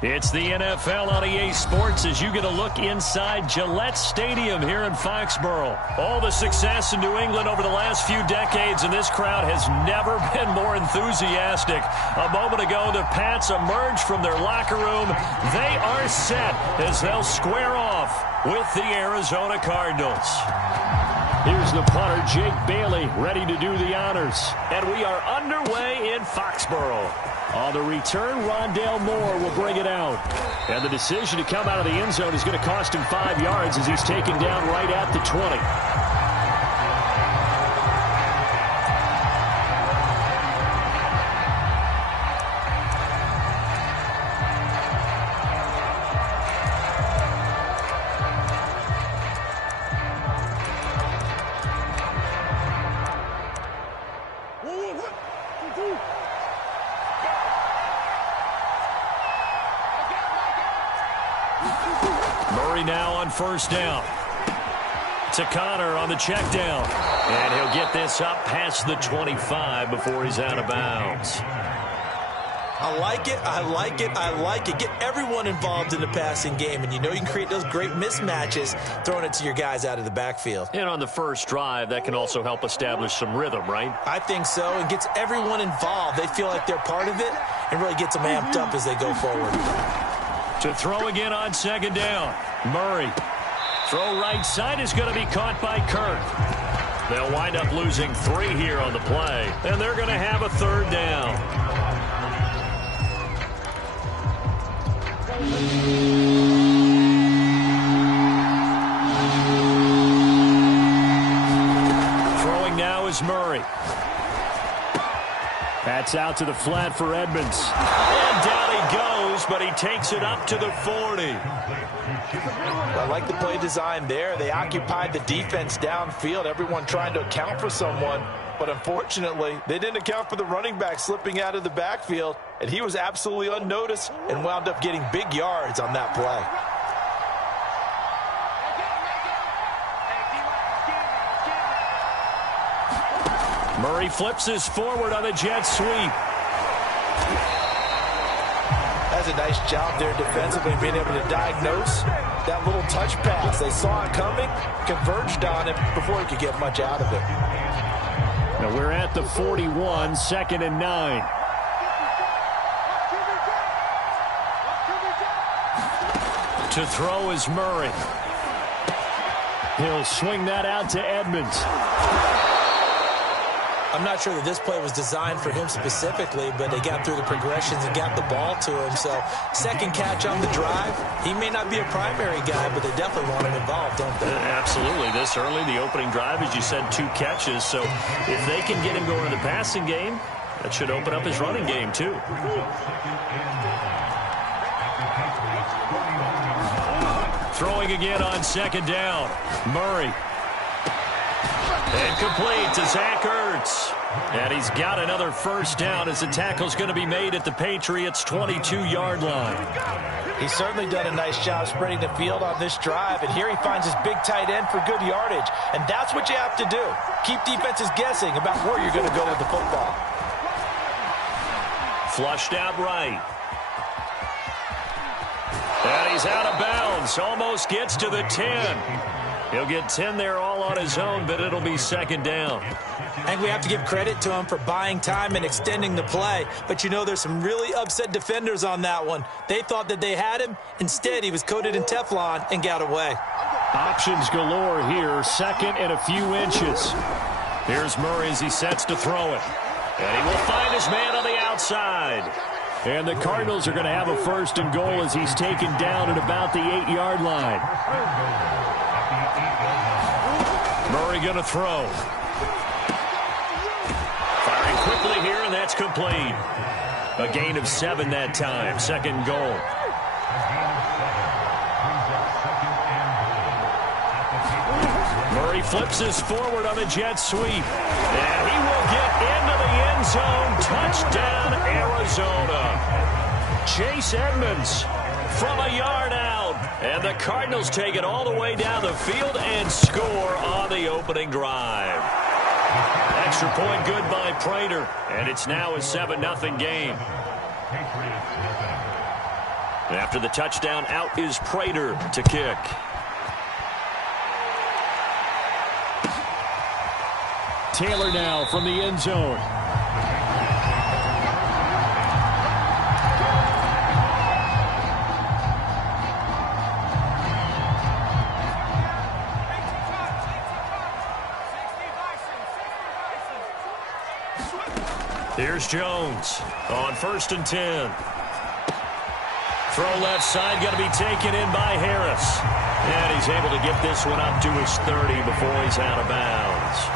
It's the NFL on EA Sports as you get a look inside Gillette Stadium here in Foxborough. All the success in New England over the last few decades, and this crowd has never been more enthusiastic. A moment ago, the Pats emerged from their locker room. They are set as they'll square off with the Arizona Cardinals. Here's the punter, Jake Bailey, ready to do the honors. And we are underway in Foxborough. On the return, Rondale Moore will bring it out. And the decision to come out of the end zone is going to cost him 5 yards as he's taken down right at the 20. Murray now on first down. To Connor on the check down. And he'll get this up past the 25 before he's out of bounds. I like it, I like it, I like it. Get everyone involved in the passing game, and you know you can create those great mismatches throwing it to your guys out of the backfield. And on the first drive, that can also help establish some rhythm, right? I think so. It gets everyone involved. They feel like they're part of it and really gets them amped up as they go forward. To throw again on second down. Murray. Throw right side is going to be caught by Kirk. They'll wind up losing 3 here on the play, and they're going to have a third down. Throwing now is Murray. That's out to the flat for Edmonds. And down he goes, but he takes it up to the 40. I like the play design there. They occupied the defense downfield, everyone trying to account for someone. But unfortunately, they didn't account for the running back slipping out of the backfield, and he was absolutely unnoticed and wound up getting big yards on that play. Murray flips his forward on the jet sweep. That's a nice job there defensively, being able to diagnose that little touch pass. They saw it coming, converged on it before he could get much out of it. Now we're at the 41, 2nd and 9. To throw is Murray. He'll swing that out to Edmonds. I'm not sure that this play was designed for him specifically, but they got through the progressions and got the ball to him. So second catch on the drive. He may not be a primary guy, but they definitely want him involved, don't they? Absolutely. This early, the opening drive, as you said, 2 catches. So if they can get him going in the passing game, that should open up his running game too. Throwing again on second down. Murray. And complete to Zach Ertz. And he's got another first down as the tackle's going to be made at the Patriots' 22-yard line. He's certainly done a nice job spreading the field on this drive, and here he finds his big tight end for good yardage. And that's what you have to do. Keep defenses guessing about where you're going to go with the football. Flushed out right. And he's out of bounds. Almost gets to the 10. He'll get 10 there all on his own, but it'll be second down. And we have to give credit to him for buying time and extending the play. But you know, there's some really upset defenders on that one. They thought that they had him. Instead, he was coated in Teflon and got away. Options galore here. Second and a few inches. Here's Murray as he sets to throw it. And he will find his man on the outside. And the Cardinals are going to have a first and goal as he's taken down at about the 8-yard line. Murray going to throw. Firing quickly here, and that's complete. A gain of 7 that time. Second goal. Murray flips his forward on the jet sweep. And he will get into the end zone. Touchdown, Arizona. Chase Edmonds from a yard out. And the Cardinals take it all the way down the field and score on the opening drive. Extra point good by Prater. And it's now a 7-0 game. After the touchdown, out is Prater to kick. Taylor now from the end zone. Here's Jones on 1st and 10. Throw left side, going to be taken in by Harris. And he's able to get this one up to his 30 before he's out of bounds.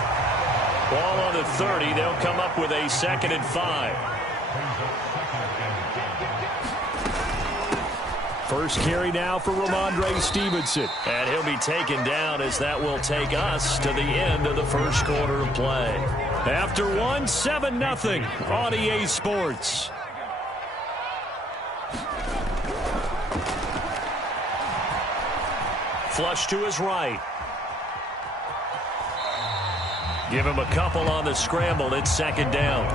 Ball on the 30. They'll come up with a 2nd and 5. First carry now for Ramondre Stevenson. And he'll be taken down as that will take us to the end of the first quarter of play. After one, 7-0 on EA Sports. Flush to his right. Give him a couple on the scramble. It's 2nd down.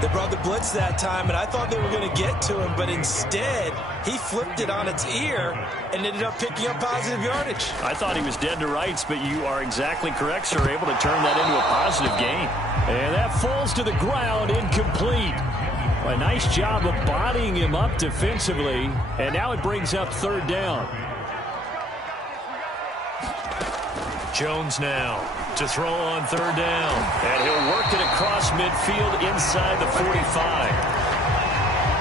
They brought the blitz that time, and I thought they were going to get to him, but instead, he flipped it on its ear and ended up picking up positive yardage. I thought he was dead to rights, but you are exactly correct, sir. Able to turn that into a positive gain. And that falls to the ground, incomplete. A nice job of bodying him up defensively, and now it brings up 3rd down. Jones now to throw on 3rd down. And he'll work it across midfield inside the 45.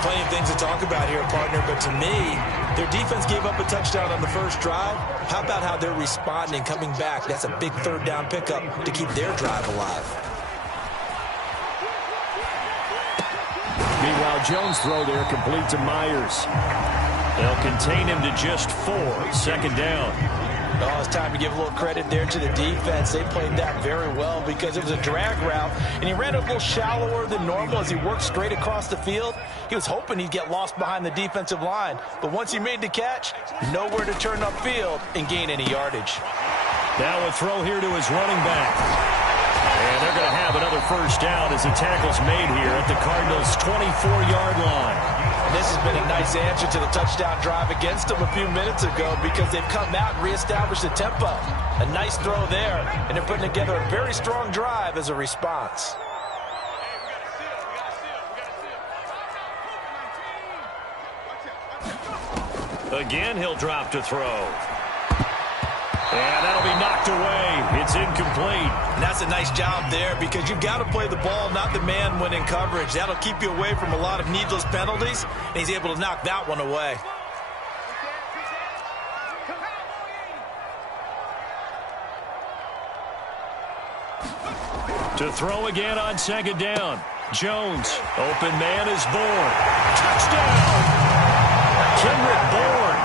Plenty of things to talk about here, partner, but to me, their defense gave up a touchdown on the first drive. How about how they're responding, coming back? That's a big 3rd down pickup to keep their drive alive. Meanwhile, Jones' throw there complete to Myers. They'll contain him to just 4. 2nd down. Oh, it's time to give a little credit there to the defense. They played that very well because it was a drag route, and he ran a little shallower than normal as he worked straight across the field. He was hoping he'd get lost behind the defensive line, but once he made the catch, nowhere to turn upfield and gain any yardage. Now a throw here to his running back. And they're going to have another 1st down as the tackle's made here at the Cardinals' 24-yard line. This has been a nice answer to the touchdown drive against them a few minutes ago because they've come out and reestablished the tempo. A nice throw there, and they're putting together a very strong drive as a response. Again, he'll drop to throw. And that'll be knocked away. It's incomplete. And that's a nice job there because you've got to play the ball, not the man when in coverage. That'll keep you away from a lot of needless penalties, and he's able to knock that one away. To throw again on 2nd down. Jones, open man is Bourne. Touchdown! Kendrick Bourne,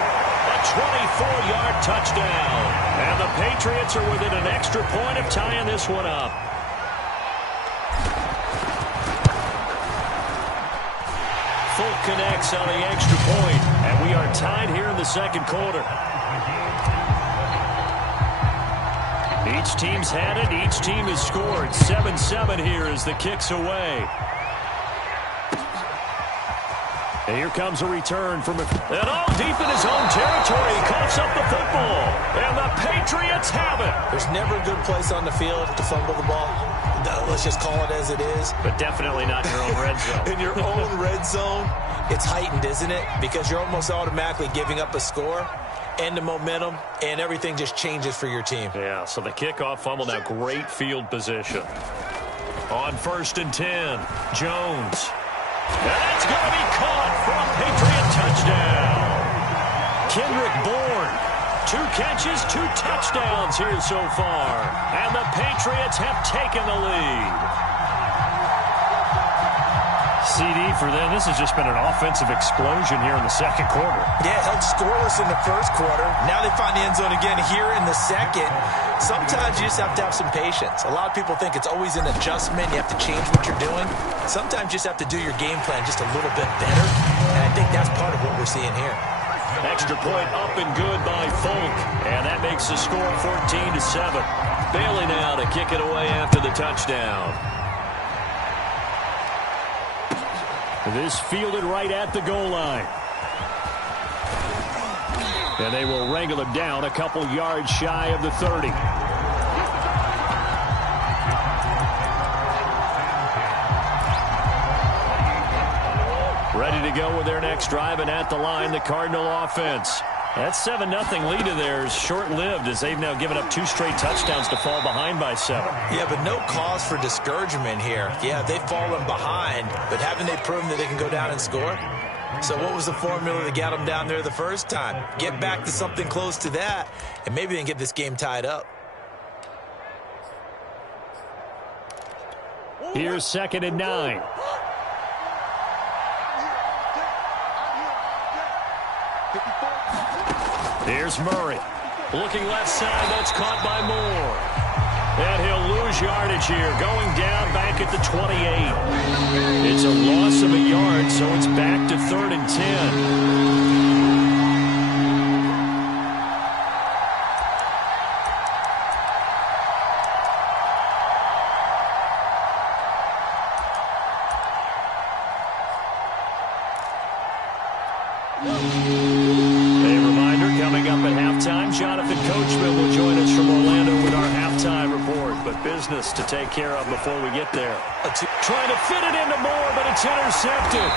a 24-yard touchdown. And the Patriots are within an extra point of tying this one up. Folk connects on the extra point, and we are tied here in the 2nd quarter. Each team's had it. Each team has scored. 7-7 here as the kick's away. And here comes a return from and deep in his own territory. He coughs up the football. And the Patriots have it. There's never a good place on the field to fumble the ball. Let's just call it as it is. But definitely not in your own red zone. In your own red zone, it's heightened, isn't it? Because you're almost automatically giving up a score and the momentum, and everything just changes for your team. Yeah, so the kickoff fumble, now great field position. On 1st and 10, Jones. And that's going to be caught for a Patriot touchdown. Kendrick Bourne, 2 catches, 2 touchdowns here so far. And the Patriots have taken the lead. CD for them. This has just been an offensive explosion here in the 2nd quarter. Yeah, held scoreless in the 1st quarter. Now they find the end zone again here in the 2nd. Sometimes you just have to have some patience. A lot of people think it's always an adjustment. You have to change what you're doing. Sometimes you just have to do your game plan just a little bit better. And I think that's part of what we're seeing here. Extra point up and good by Folk. And that makes the score 14-7. Bailey now to kick it away after the touchdown. This fielded right at the goal line. And they will wrangle him down a couple yards shy of the 30. Ready to go with their next drive, and at the line, the Cardinal offense. That 7-0 lead of theirs short-lived as they've now given up 2 straight touchdowns to fall behind by 7. Yeah, but no cause for discouragement here. Yeah, they've fallen behind, but haven't they proven that they can go down and score? So what was the formula that got them down there the first time? Get back to something close to that, and maybe they can get this game tied up. Here's 2nd and 9. Here's Murray. Looking left side, that's caught by Moore. And he'll lose yardage here, going down back at the 28. It's a loss of a yard, so it's back to 3rd and 10. Business to take care of before we get there. Trying to fit it into Moore, but it's intercepted.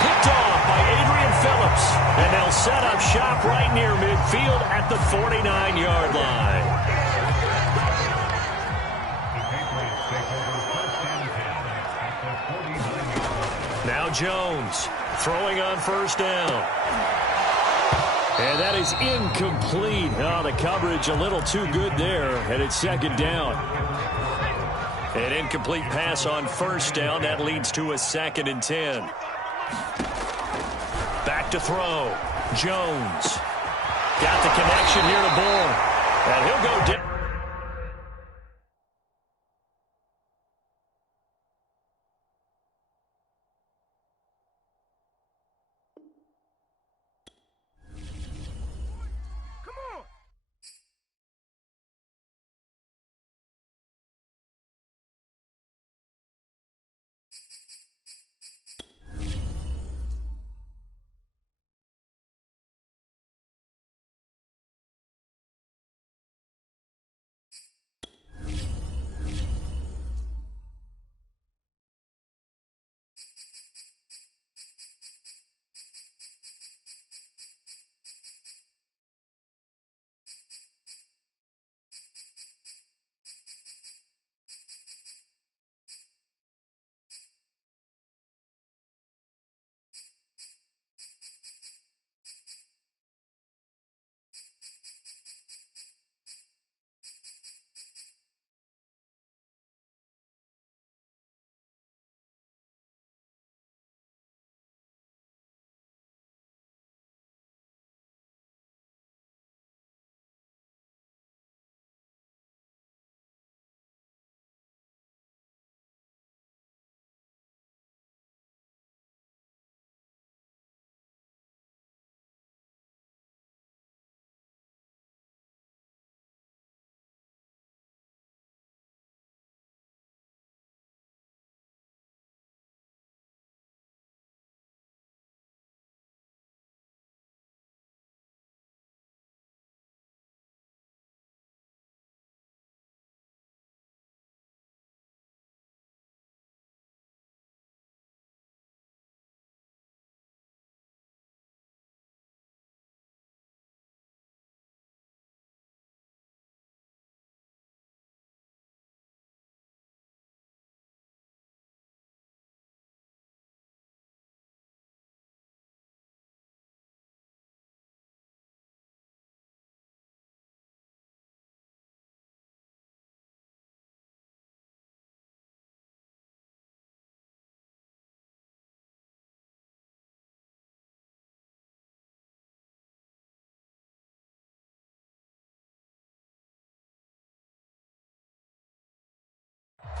Picked off by Adrian Phillips. And they'll set up shop right near midfield at the 49-yard line. Now Jones throwing on 1st down. And that is incomplete. Oh, the coverage a little too good there, and it's 2nd down. An incomplete pass on 1st down. That leads to a 2nd and 10. Back to throw. Jones. Got the connection here to Bourne. And he'll go down.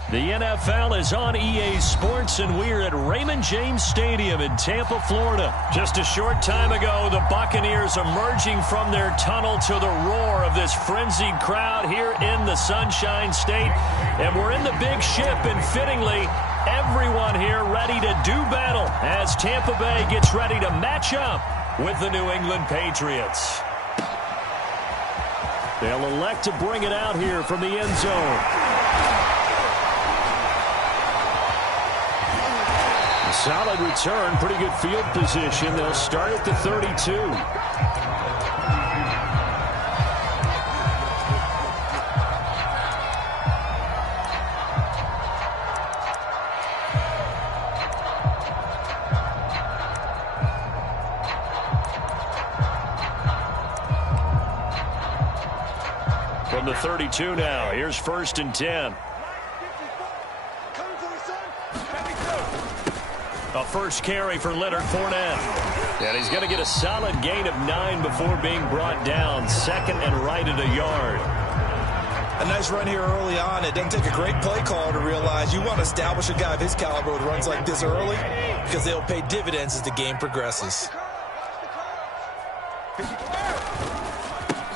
The NFL is on EA Sports, and we're at Raymond James Stadium in Tampa, Florida. Just a short time ago, the Buccaneers emerging from their tunnel to the roar of this frenzied crowd here in the Sunshine State. And we're in the big ship, and fittingly, everyone here ready to do battle as Tampa Bay gets ready to match up with the New England Patriots. They'll elect to bring it out here from the end zone. Solid return, pretty good field position. They'll start at the 32. From the 32 now, here's 1st and 10. A first carry for Leonard Fournette. And he's going to get a solid gain of 9 before being brought down. 2nd and right at a yard. A nice run here early on. It doesn't take a great play caller to realize you want to establish a guy of his caliber with runs like this early because they'll pay dividends as the game progresses.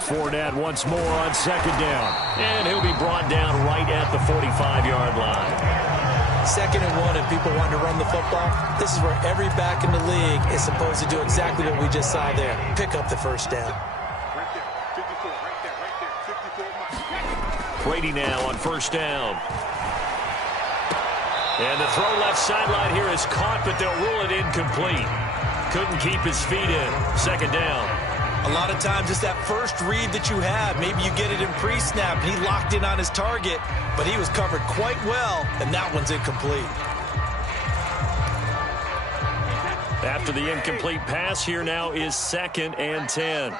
Fournette once more on 2nd down. And he'll be brought down right at the 45-yard line. 2nd and 1 and people want to run the football. This is where every back in the league is supposed to do exactly what we just saw there. Pick up the first down. Brady now on 1st down. And the throw left sideline here is caught, but they'll rule it incomplete. Couldn't keep his feet in. 2nd down. A lot of times it's that first read that you have. Maybe you get it in pre-snap, and he locked in on his target, but he was covered quite well, and that one's incomplete. After the incomplete pass, here now is 2nd and 10.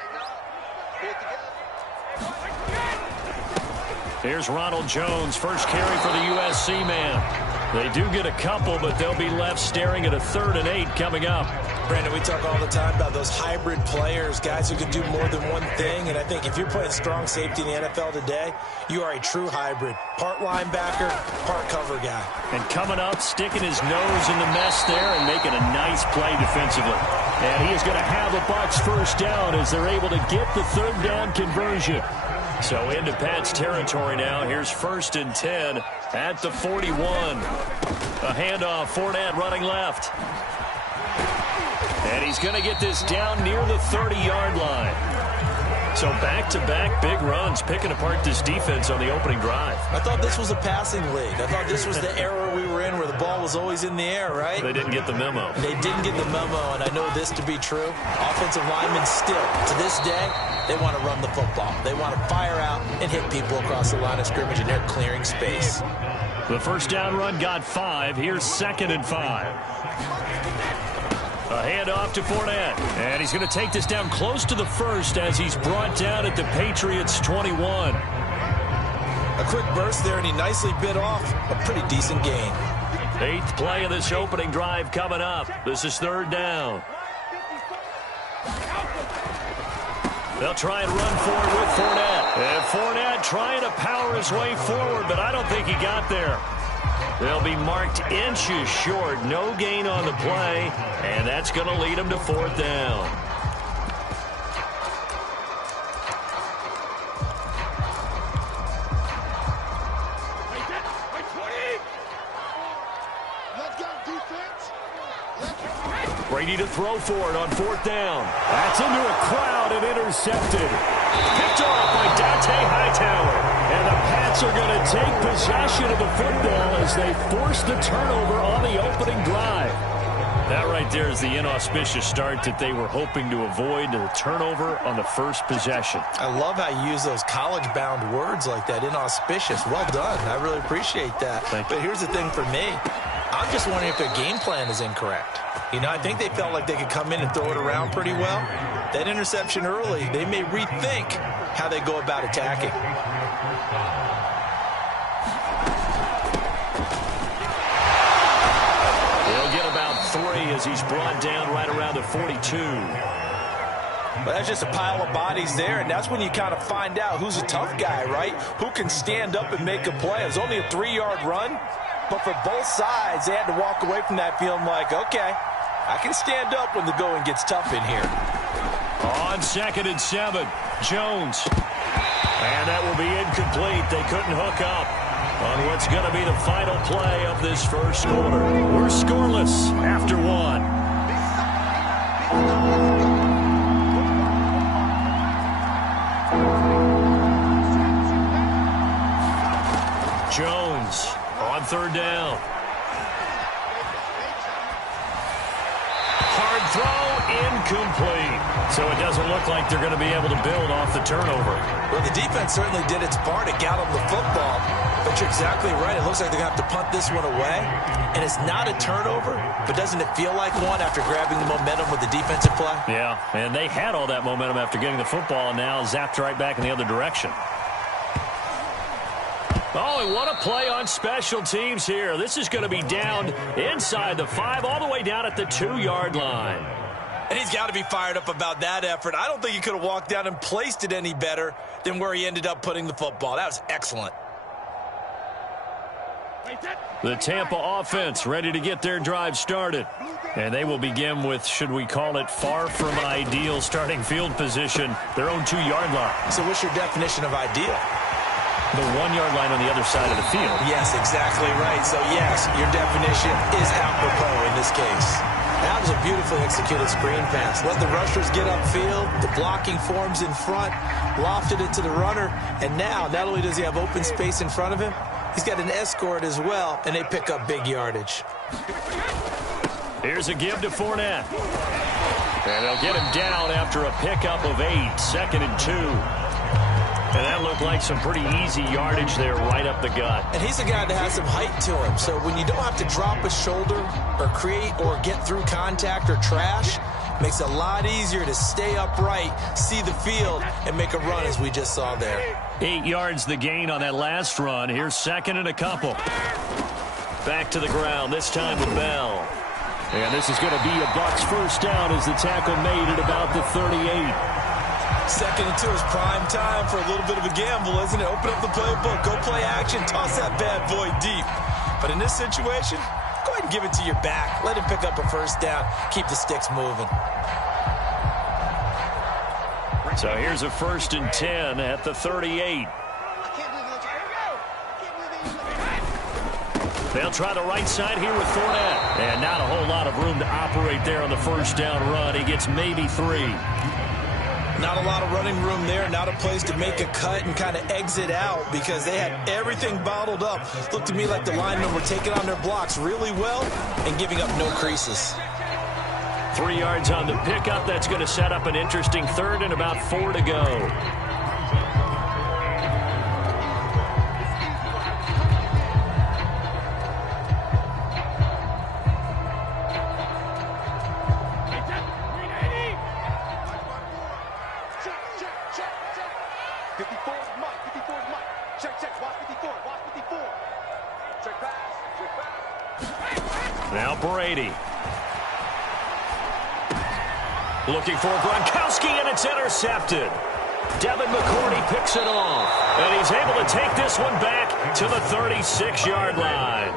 Here's Ronald Jones, first carry for the USC man. They do get a couple, but they'll be left staring at a 3rd and 8 coming up. Brandon, we talk all the time about those hybrid players, guys who can do more than one thing. And I think if you're playing strong safety in the NFL today, you are a true hybrid. Part linebacker, part cover guy. And coming up, sticking his nose in the mess there and making a nice play defensively. And he is going to have a Bucs first down as they're able to get the 3rd down conversion. So into Pat's territory now. Here's 1st and 10 at the 41. A handoff, Fournette running left. And he's going to get this down near the 30-yard line. So back-to-back big runs, picking apart this defense on the opening drive. I thought this was a passing league. I thought this was the era we were in where the ball was always in the air, right? They didn't get the memo. They didn't get the memo, and I know this to be true. Offensive linemen still, to this day, they want to run the football. They want to fire out and hit people across the line of scrimmage, and they're clearing space. The first down run got 5. Here's 2nd and 5. A handoff to Fournette. And he's going to take this down close to the 1st as he's brought down at the Patriots' 21. A quick burst there, and he nicely bit off a pretty decent gain. 8th play of this opening drive coming up. This is 3rd down. They'll try and run forward with Fournette. And Fournette trying to power his way forward, but I don't think he got there. They'll be marked inches short. No gain on the play, and that's going to lead them to 4th down. Brady to throw for it on 4th down. That's into a crowd and intercepted. Picked off by Dante Hightower. And the Pats are going to take possession of the football as they force the turnover on the opening drive. That right there is the inauspicious start that they were hoping to avoid, the turnover on the first possession. I love how you use those college-bound words like that, inauspicious. Well done. I really appreciate that. But here's the thing for me. I'm just wondering if their game plan is incorrect. You know, I think they felt like they could come in and throw it around pretty well. That interception early, they may rethink how they go about attacking. They'll get about 3 as he's brought down right around the 42. But that's just a pile of bodies there, and that's when you kind of find out who's a tough guy, right? Who can stand up and make a play. It was only a 3-yard run, but for both sides, they had to walk away from that feeling like, okay, I can stand up when the going gets tough in here. On 2nd and 7, Jones. And that will be incomplete. They couldn't hook up on what's going to be the final play of this first quarter. We're scoreless after 1. On third down. Hard throw, incomplete. So it doesn't look like they're going to be able to build off the turnover. Well, the defense certainly did its part to get them the football. But you're exactly right. It looks like they're going to have to punt this one away. And it's not a turnover, but doesn't it feel like one after grabbing the momentum with the defensive play? Yeah, and they had all that momentum after getting the football, and now zapped right back in the other direction. Oh, and what a play on special teams here. This is going to be down inside the 5, all the way down at the 2-yard line. And he's got to be fired up about that effort. I don't think he could have walked down and placed it any better than where he ended up putting the football. That was excellent. The Tampa offense ready to get their drive started. And they will begin with, should we call it, far from ideal starting field position, their own 2-yard line. So what's your definition of ideal? The 1-yard line on the other side of the field. Yes, exactly right. So, yes, your definition is apropos in this case. That was a beautifully executed screen pass. Let the rushers get upfield. The blocking forms in front. Lofted it to the runner. And now, not only does he have open space in front of him, he's got an escort as well, and they pick up big yardage. Here's a give to Fournette. And they'll get him down after a pickup of 8, 2nd and 2. And that looked like some pretty easy yardage there right up the gut. And he's a guy that has some height to him. So when you don't have to drop a shoulder or create or get through contact or trash, makes it a lot easier to stay upright, see the field, and make a run as we just saw there. 8 yards the gain on that last run. Here's 2nd and a couple. Back to the ground, this time with Bell. And this is going to be a Bucs first down as the tackle made at about the 38. 2nd and 2 is prime time for a little bit of a gamble, isn't it? Open up the playbook, go play action, toss that bad boy deep. But in this situation, go ahead and give it to your back. Let him pick up a first down. Keep the sticks moving. So here's a 1st and 10 at the 38. They'll try the right side here with Fournette. And not a whole lot of room to operate there on the first down run. He gets maybe 3. Not a lot of running room there, not a place to make a cut and kind of exit out because they had everything bottled up. Looked to me like the linemen were taking on their blocks really well and giving up no creases. 3 yards on the pickup. That's going to set up an interesting 3rd and about 4 to go. Now Brady. Looking for Gronkowski, and it's intercepted. Devin McCourty picks it off. And he's able to take this one back to the 36-yard line.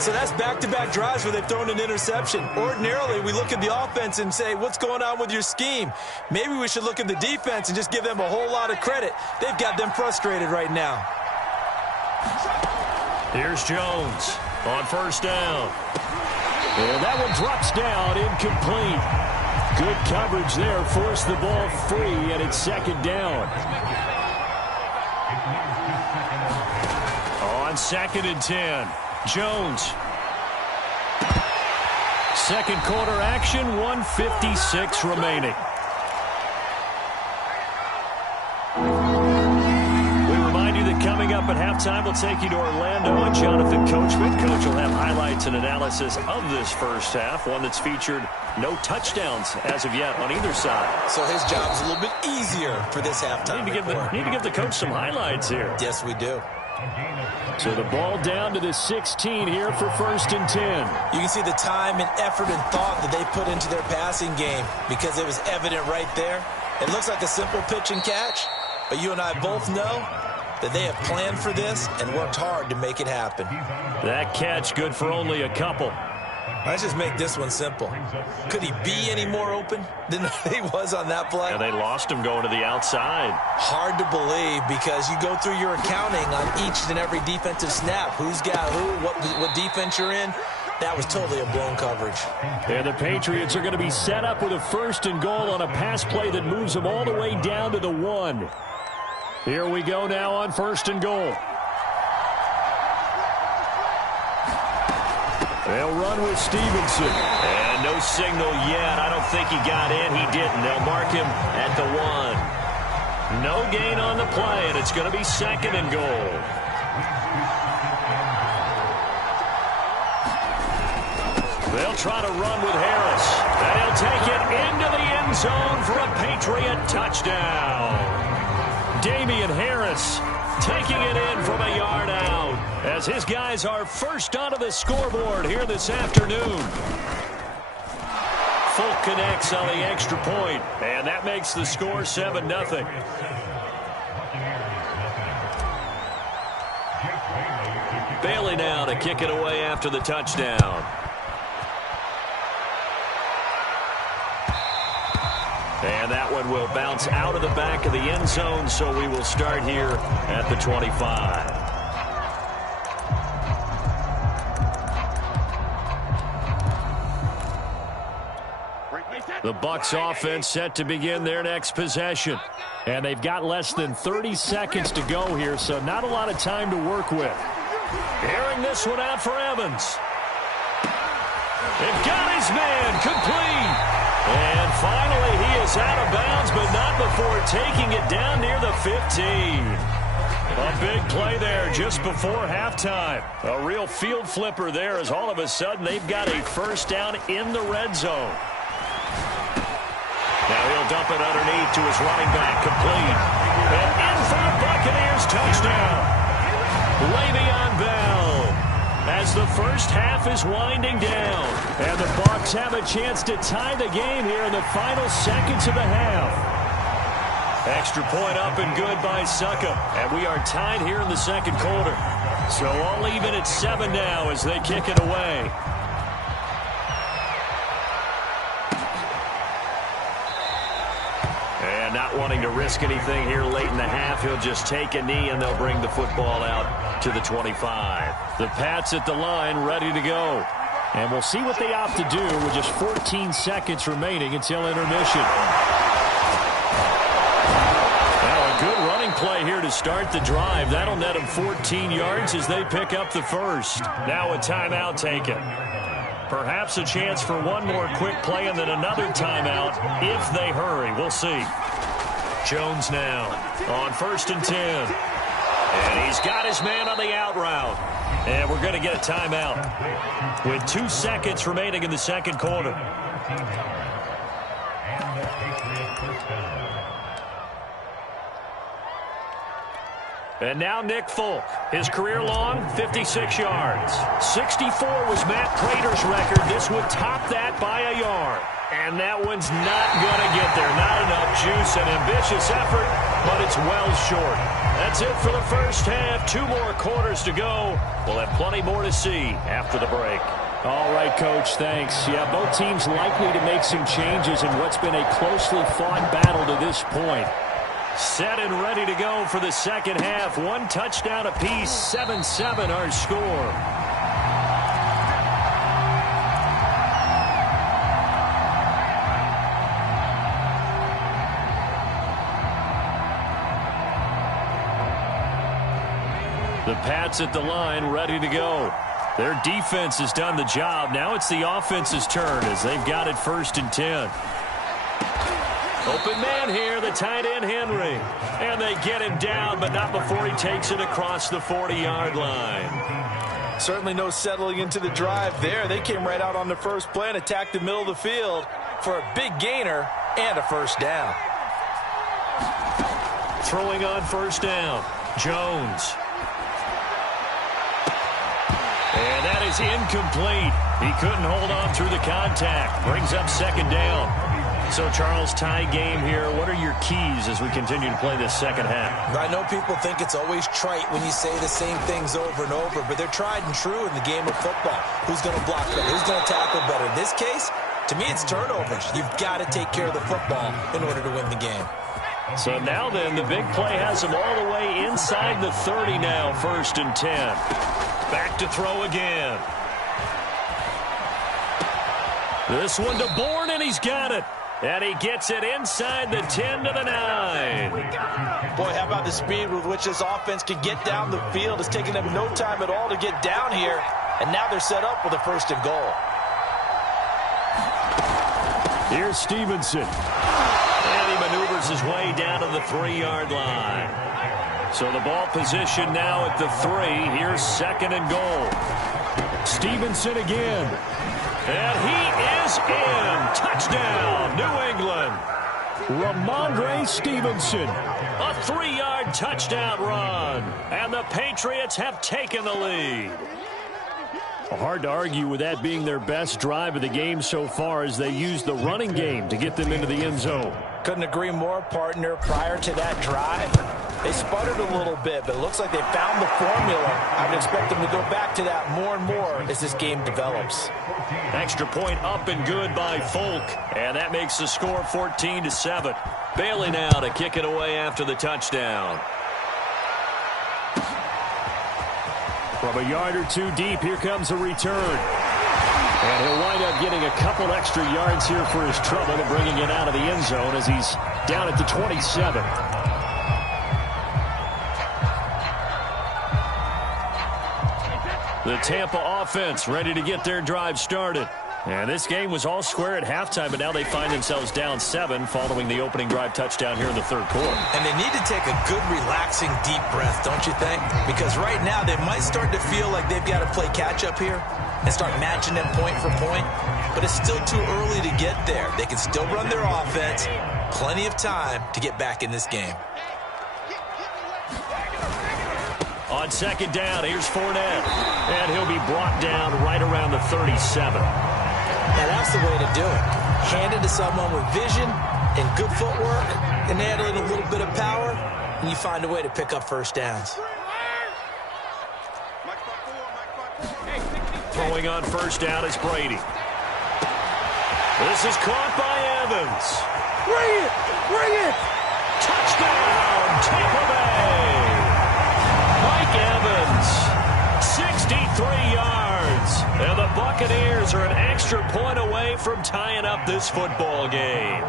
So that's back-to-back drives where they've thrown an interception. Ordinarily, we look at the offense and say, what's going on with your scheme? Maybe we should look at the defense and just give them a whole lot of credit. They've got them frustrated right now. Here's Jones on first down. And that one drops down, incomplete. Good coverage there, forced the ball free, and it's 2nd down. On 2nd and 10, Jones. 2nd quarter action, 1:56 remaining. Coming up at halftime, we'll take you to Orlando and Jonathan Coachman. Coach will have highlights and analysis of this first half, one that's featured no touchdowns as of yet on either side. So his job is a little bit easier for this halftime. Need to give the coach some highlights here. Yes, we do. So the ball down to the 16 here for 1st and 10. You can see the time and effort and thought that they put into their passing game because it was evident right there. It looks like a simple pitch and catch, but you and I both know that they have planned for this and worked hard to make it happen. That catch good for only a couple. Let's just make this one simple. Could he be any more open than he was on that play? Yeah, they lost him going to the outside. Hard to believe because you go through your accounting on each and every defensive snap. Who's got who, what defense you're in. That was totally a blown coverage. And the Patriots are going to be set up with a 1st and goal on a pass play that moves them all the way down to the 1. Here we go now on 1st and goal. They'll run with Stevenson. And no signal yet. I don't think he got in. He didn't. They'll mark him at the 1. No gain on the play, and it's going to be 2nd and goal. They'll try to run with Harris. And he'll take it into the end zone for a Patriot touchdown. Damian Harris taking it in from a yard out as his guys are first onto the scoreboard here this afternoon. Folk connects on the extra point, and that makes the score 7-0. Bailey now to kick it away after the touchdown. And that one will bounce out of the back of the end zone, so we will start here at the 25. The Bucs offense set to begin their next possession. And they've got less than 30 seconds to go here, so not a lot of time to work with. Airing this one out for Evans. They've got his man complete. And finally, he is out of bounds, but not before taking it down near the 15. A big play there just before halftime. A real field flipper there as all of a sudden they've got a first down in the red zone. Now he'll dump it underneath to his running back, complete. And in for the Buccaneers touchdown. Le'Veon Bell. As the first half is winding down. And the Bucs have a chance to tie the game here in the final seconds of the half. Extra point up and good by Suckup. And we are tied here in the second quarter. So all even at 7 now as they kick it away. And not wanting to risk anything here late in the half, he'll just take a knee and they'll bring the football out to the 25. The Pats at the line ready to go. And we'll see what they opt to do with just 14 seconds remaining until intermission. Now a good running play here to start the drive. That'll net them 14 yards as they pick up the first. Now a timeout taken. Perhaps a chance for one more quick play and then another timeout if they hurry. We'll see. Jones now on 1st and 10. And he's got his man on the out route. And we're going to get a timeout with 2 seconds remaining in the second quarter. And now Nick Folk, his career-long 56 yards. 64 was Matt Prater's record. This would top that by a yard. And that one's not going to get there. Not enough juice, an ambitious effort, but it's well short. That's it for the first half. 2 more quarters to go. We'll have plenty more to see after the break. All right, Coach, thanks. Yeah, both teams likely to make some changes in what's been a closely fought battle to this point. Set and ready to go for the second half. 1 touchdown apiece, 7-7 our score. The Pats at the line ready to go. Their defense has done the job. Now it's the offense's turn as they've got it 1st and 10. Open man here, the tight end Henry. And they get him down, but not before he takes it across the 40-yard line. Certainly no settling into the drive there. They came right out on the first play and attacked the middle of the field for a big gainer and a first down. Throwing on first down, Jones. And that is incomplete. He couldn't hold on through the contact. Brings up second down. So, Charles, tie game here. What are your keys as we continue to play this second half? I know people think it's always trite when you say the same things over and over, but they're tried and true in the game of football. Who's going to block better? Who's going to tackle better? In this case, to me, it's turnovers. You've got to take care of the football in order to win the game. So now then, the big play has him all the way inside the 30 now, 1st and 10. Back to throw again. This one to Bourne, and he's got it. And he gets it inside the 10 to the 9. Boy, how about the speed with which this offense can get down the field? It's taking them no time at all to get down here. And now they're set up with a 1st and goal. Here's Stevenson. And he maneuvers his way down to the 3-yard line. So the ball position now at the 3. Here's 2nd and goal. Stevenson again. And he is in. Touchdown, New England. Ramondre Stevenson. A 3-yard touchdown run. And the Patriots have taken the lead. Hard to argue with that being their best drive of the game so far as they used the running game to get them into the end zone. Couldn't agree more, partner. Prior to that drive, they sputtered a little bit, but it looks like they found the formula. I would expect them to go back to that more and more as this game develops. Extra point up and good by Folk. And that makes the score 14-7. Bailey now to kick it away after the touchdown. From a yard or 2 deep, here comes a return. And he'll wind up getting a couple extra yards here for his trouble and bringing it out of the end zone as he's down at the 27. The Tampa offense ready to get their drive started. And this game was all square at halftime, but now they find themselves down 7 following the opening drive touchdown here in the 3rd quarter. And they need to take a good, relaxing, deep breath, don't you think? Because right now they might start to feel like they've got to play catch-up here and start matching them point for point. But it's still too early to get there. They can still run their offense. Plenty of time to get back in this game. On 2nd down, here's Fournette. And he'll be brought down right around the 37. Now that's the way to do it. Hand it to someone with vision and good footwork and add in a little bit of power, and you find a way to pick up 1st downs. Throwing on 1st down is Brady. This is caught by Evans. Bring it! Bring it! Touchdown, Tampa Bay. Mike Evans, 63 yards. And the Buccaneers are an extra point away from tying up this football game.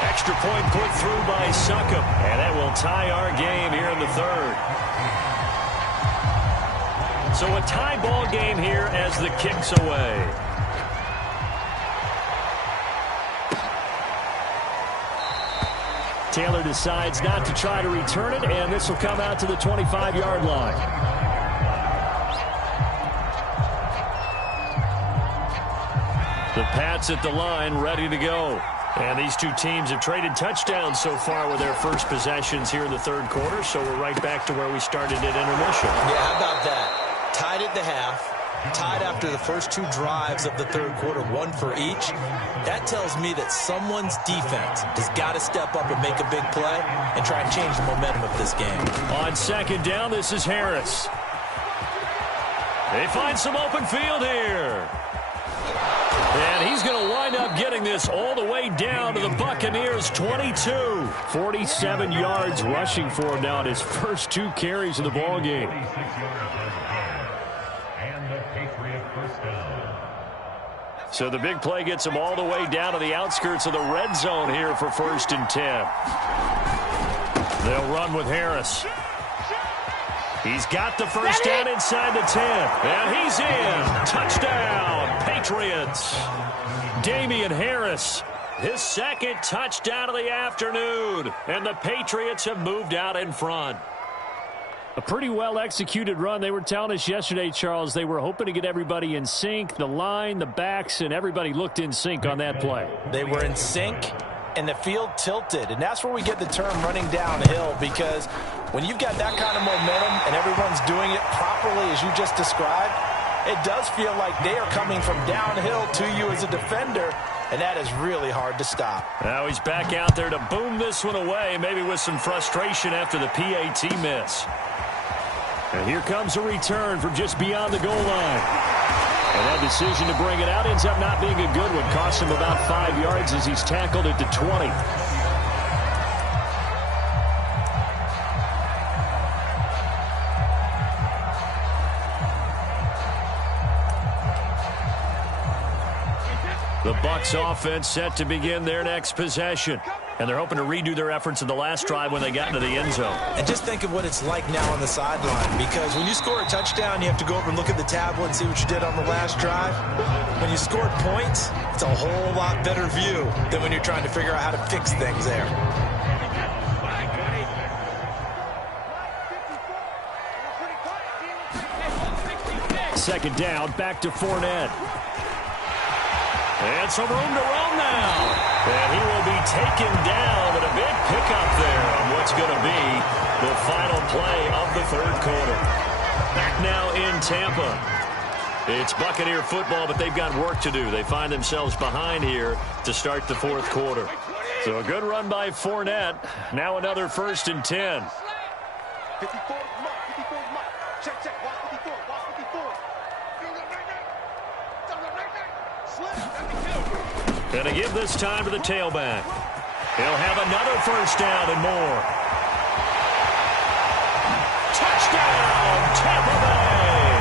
Extra point put through by Succop. And that will tie our game here in the 3rd. So a tie ball game here as the kick's away. Taylor decides not to try to return it, and this will come out to the 25-yard line. The Pats at the line, ready to go. And these two teams have traded touchdowns so far with their first possessions here in the 3rd quarter, so we're right back to where we started at intermission. Yeah, how about that? Tied at the half. Tied after the first 2 drives of the 3rd quarter, 1 for each. That tells me that someone's defense has got to step up and make a big play and try and change the momentum of this game. On 2nd down, this is Harris. They find some open field here. And he's going to wind up getting this all the way down to the Buccaneers' 22. 47 yards rushing for him now in his first 2 carries of the ball game. So the big play gets him all the way down to the outskirts of the red zone here for 1st and 10. They'll run with Harris. He's got the 1st down inside the 10. And he's in. Touchdown, Patriots. Damian Harris, his 2nd touchdown of the afternoon. And the Patriots have moved out in front. A pretty well-executed run. They were telling us yesterday, Charles, they were hoping to get everybody in sync, the line, the backs, and everybody looked in sync on that play. They were in sync, and the field tilted. And that's where we get the term running downhill, because when you've got that kind of momentum and everyone's doing it properly as you just described, it does feel like they are coming from downhill to you as a defender, and that is really hard to stop. Now he's back out there to boom this one away, maybe with some frustration after the PAT miss. And here comes a return from just beyond the goal line. And that decision to bring it out ends up not being a good one. Costs him about 5 yards as he's tackled at the 20. The Bucs offense set to begin their next possession. And they're hoping to redo their efforts in the last drive when they got into the end zone. And just think of what it's like now on the sideline, because when you score a touchdown, you have to go over and look at the tablet and see what you did on the last drive. When you scored points, it's a whole lot better view than when you're trying to figure out how to fix things there. Second down, back to Fournette. And some room to run now. And he will be taken down, but a big pickup there on what's going to be the final play of the third quarter. Back now in Tampa. It's Buccaneer football, but they've got work to do. They find themselves behind here to start the fourth quarter. So a good run by Fournette. Now another 1st and 10. 54, check, watch 54, watch 54. Going to give this time to the tailback. He'll have another first down and more. Touchdown, Tampa Bay!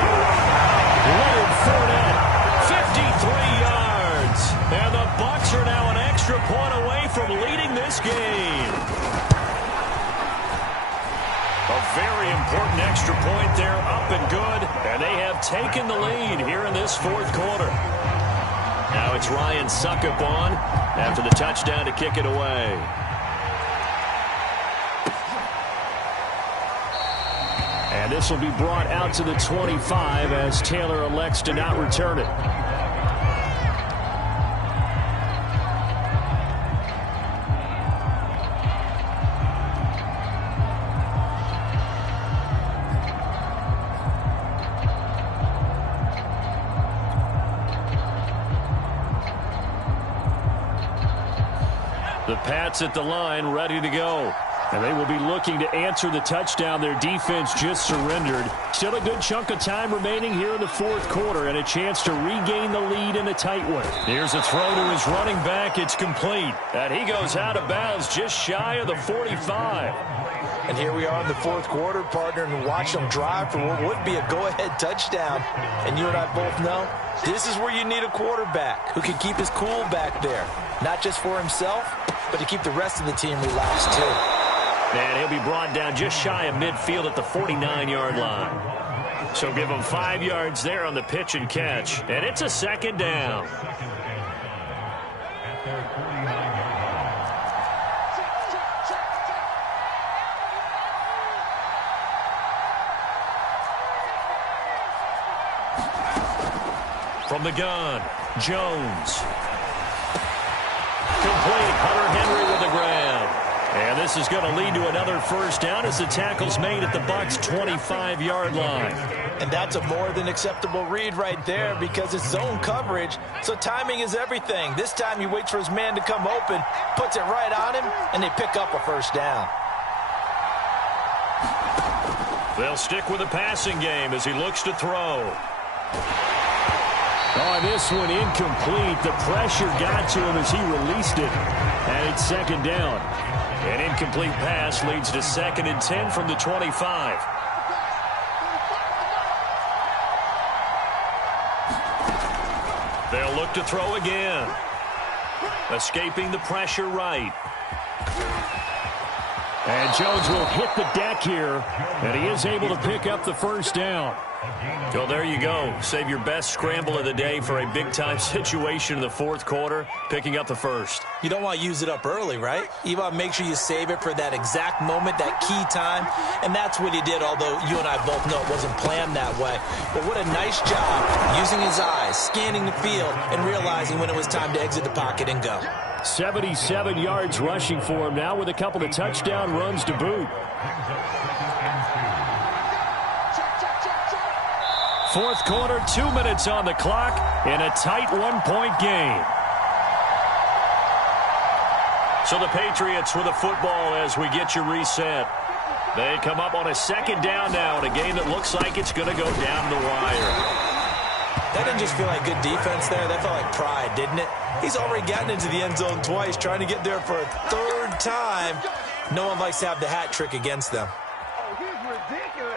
Leonard Fournette, 53 yards. And the Bucs are now an extra point away from leading this game. A very important extra point there, up and good. And they have taken the lead here in this fourth quarter. Now it's Ryan Suckup on after the touchdown to kick it away. And this will be brought out to the 25 as Taylor elects to not return it. The Pats at the line, ready to go. And they will be looking to answer the touchdown their defense just surrendered. Still a good chunk of time remaining here in the fourth quarter and a chance to regain the lead in a tight one. Here's a throw to his running back. It's complete. And he goes out of bounds just shy of the 45. And here we are in the fourth quarter, partner, and watch them drive for what would be a go-ahead touchdown. And you and I both know this is where you need a quarterback who can keep his cool back there. Not just for himself, but to keep the rest of the team relaxed too. And he'll be brought down just shy of midfield at the 49-yard line. So give him 5 yards there on the pitch and catch. And it's a second down. From the gun, Jones. Complete. Hunter Henry with the grab. And this is going to lead to another first down as the tackle's made at the Bucs' 25-yard line. And that's a more than acceptable read right there because it's zone coverage, so timing is everything. This time he waits for his man to come open, puts it right on him, and they pick up a first down. They'll stick with the passing game as he looks to throw. Oh, this one incomplete. The pressure got to him as he released it. And it's second down. An incomplete pass leads to 2nd and 10 from the 25. They'll look to throw again. Escaping the pressure right. And Jones will hit the deck here, and he is able to pick up the first down. Well, there you go. Save your best scramble of the day for a big-time situation in the fourth quarter, picking up the first. You don't want to use it up early, right? You want to make sure you save it for that exact moment, that key time, and that's what he did, although you and I both know it wasn't planned that way. But what a nice job using his eyes, scanning the field, and realizing when it was time to exit the pocket and go. 77 yards rushing for him now with a couple of touchdown runs to boot. Fourth quarter, 2 minutes on the clock in a tight one-point game. So the Patriots with the football as we get you reset. They come up on a second down now in a game that looks like it's going to go down the wire. That didn't just feel like good defense there. That felt like pride, didn't it? He's already gotten into the end zone twice, trying to get there for a third time. No one likes to have the hat trick against them.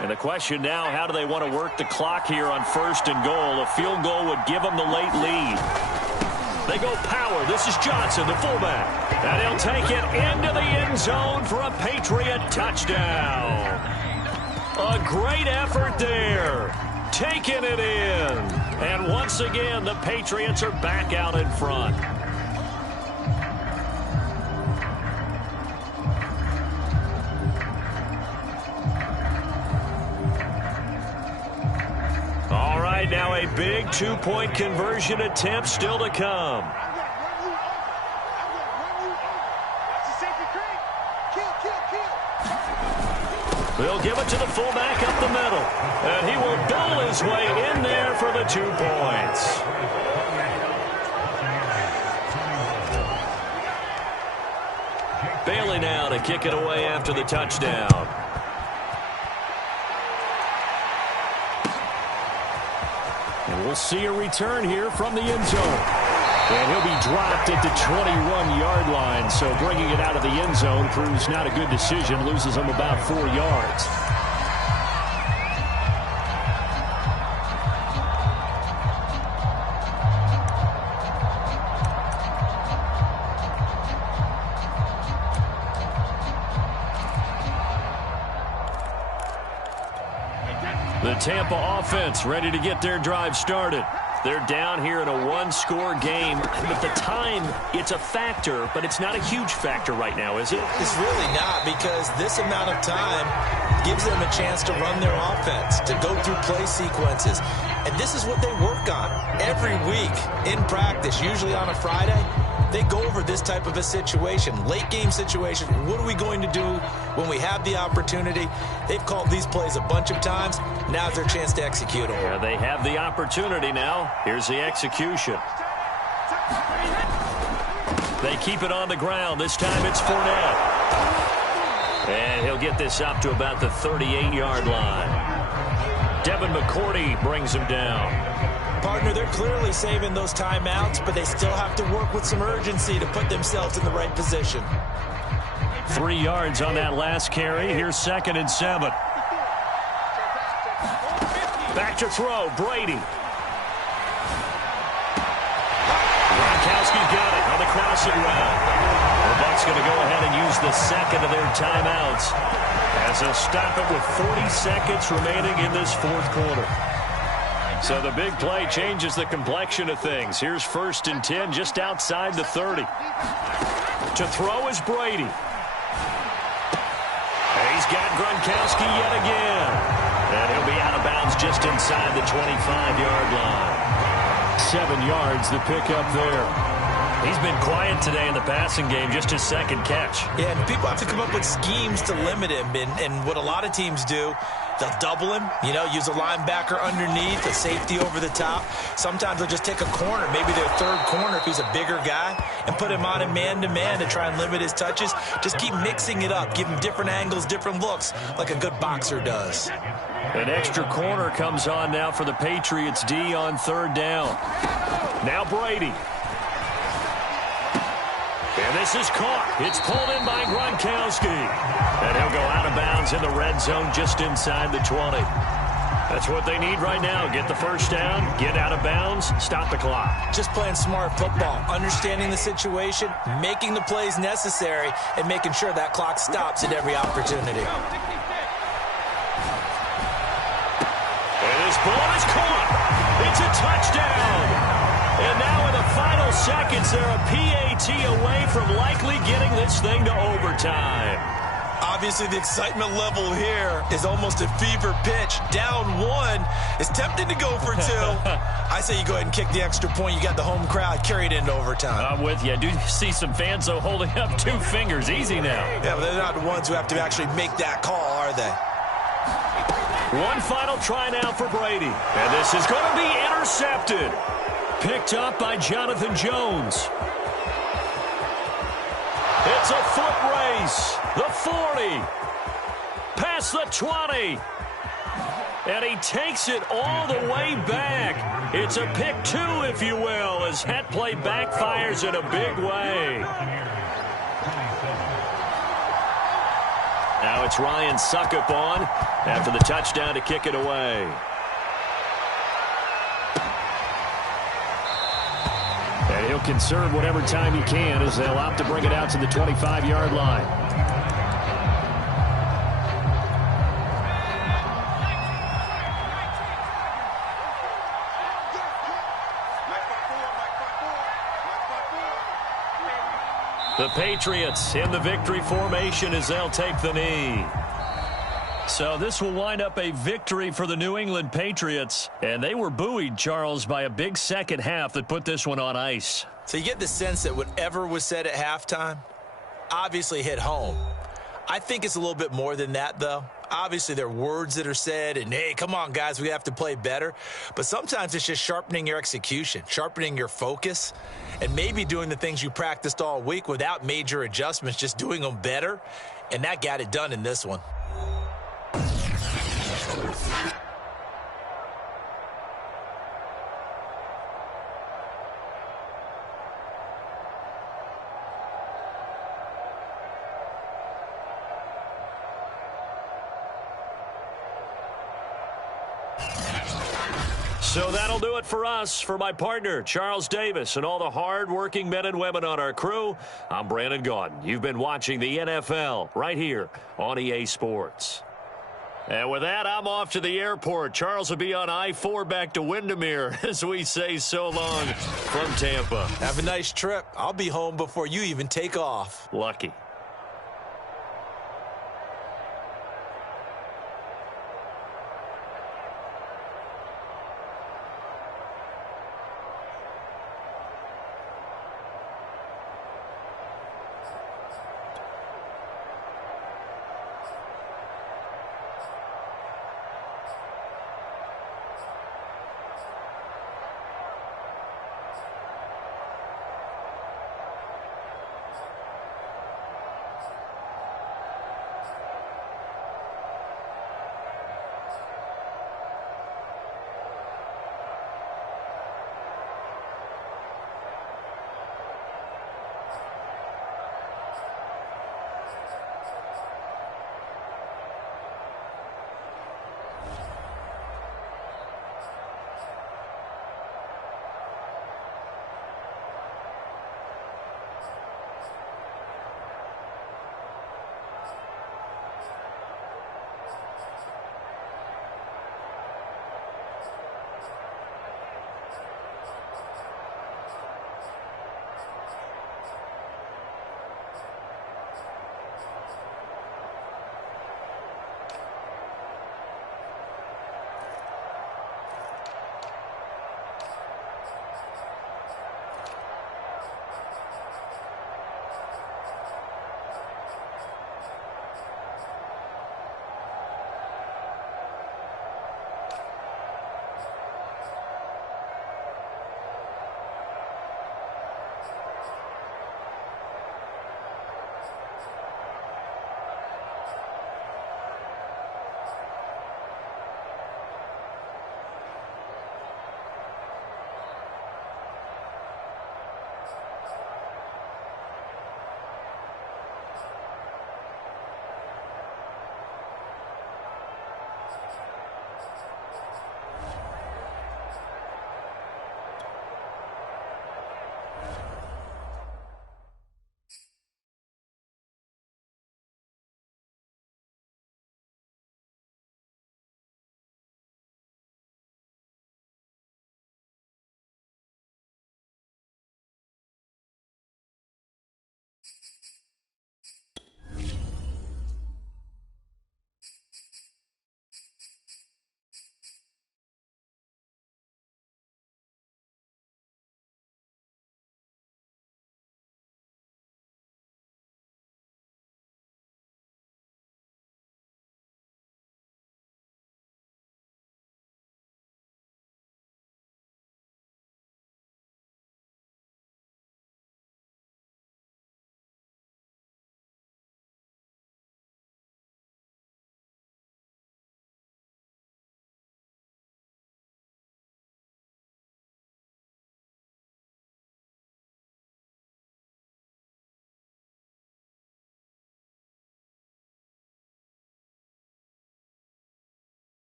And the question now, how do they want to work the clock here on 1st and goal? A field goal would give them the late lead. They go power. This is Johnson, the fullback. And he'll take it into the end zone for a Patriot touchdown. A great effort there. Taking it in. And once again, the Patriots are back out in front. All right, now a big two-point conversion attempt still to come. They'll give it to the fullback up the middle. And he will bowl his way in there for the 2 points. Bailey now to kick it away after the touchdown. And we'll see a return here from the end zone. And he'll be dropped at the 21-yard line. So bringing it out of the end zone proves not a good decision. Loses him about 4 yards. The Tampa offense ready to get their drive started. They're down here in a one-score game. But the time, it's a factor, but it's not a huge factor right now, is it? It's really not, because this amount of time gives them a chance to run their offense, to go through play sequences. And this is what they work on every week in practice, usually on a Friday. They go over this type of a situation, late game situation. What are we going to do when we have the opportunity? They've called these plays a bunch of times. Now's their chance to execute them. Yeah, they have the opportunity now. Here's the execution. They keep it on the ground. This time it's Fournette. And he'll get this up to about the 38-yard line. Devin McCourty brings him down. Partner, they're clearly saving those timeouts, but they still have to work with some urgency to put themselves in the right position. 3 yards on that last carry. Here's 2nd and 7. Back to throw, Brady. Gronkowski's got it on the crossing route. The Bucs going to go ahead and use the second of their timeouts as they'll stop it with 40 seconds remaining in this fourth quarter. So the big play changes the complexion of things. Here's 1st and 10 just outside the 30. To throw is Brady. And he's got Gronkowski yet again. And he'll be out of bounds just inside the 25-yard line. 7 yards, the pickup there. He's been quiet today in the passing game, just his 2nd catch. Yeah, and people have to come up with schemes to limit him. And what a lot of teams do, they'll double him, use a linebacker underneath, a safety over the top. Sometimes they'll just take a corner, maybe their 3rd corner if he's a bigger guy, and put him on a man-to-man to try and limit his touches. Just keep mixing it up, give him different angles, different looks, like a good boxer does. An extra corner comes on now for the Patriots D on 3rd down. Now Brady. And this is caught. It's pulled in by Gronkowski. And he'll go out of bounds in the red zone just inside the 20. That's what they need right now. Get the first down, get out of bounds, stop the clock. Just playing smart football, understanding the situation, making the plays necessary, and making sure that clock stops at every opportunity. And this ball is caught. It's a touchdown. And now in the final seconds, they're a PAT away from likely getting this thing to overtime. Obviously, the excitement level here is almost a fever pitch. Down 1. It's tempting to go for 2. I say you go ahead and kick the extra point. You got the home crowd. Carry it into overtime. I'm with you. I do see some fans, though, holding up 2 fingers. Easy now. Yeah, but they're not the ones who have to actually make that call, are they? One final try now for Brady. And this is going to be intercepted. Picked up by Jonathan Jones. It's a foot race. The 40. Past the 20. And he takes it all the way back. It's a pick 2, if you will, as that play backfires in a big way. Now it's Ryan Suckup on after the touchdown to kick it away. he'll conserve whatever time he can as they'll opt to bring it out to the 25-yard line. The Patriots in the victory formation as they'll take the knee. So this will wind up a victory for the New England Patriots. And they were buoyed, Charles, by a big second half that put this one on ice. So you get the sense that whatever was said at halftime obviously hit home. I think it's a little bit more than that, though. Obviously, there are words that are said, and, hey, come on, guys, we have to play better. But sometimes it's just sharpening your execution, sharpening your focus, and maybe doing the things you practiced all week without major adjustments, just doing them better. And that got it done in this one. So that'll do it for us. For my partner, Charles Davis, and all the hard-working men and women on our crew, I'm Brandon Gaudin. You've been watching the NFL right here on EA Sports. And with that, I'm off to the airport. Charles will be on I-4 back to Windermere as we say so long from Tampa. Have a nice trip. I'll be home before you even take off. Lucky.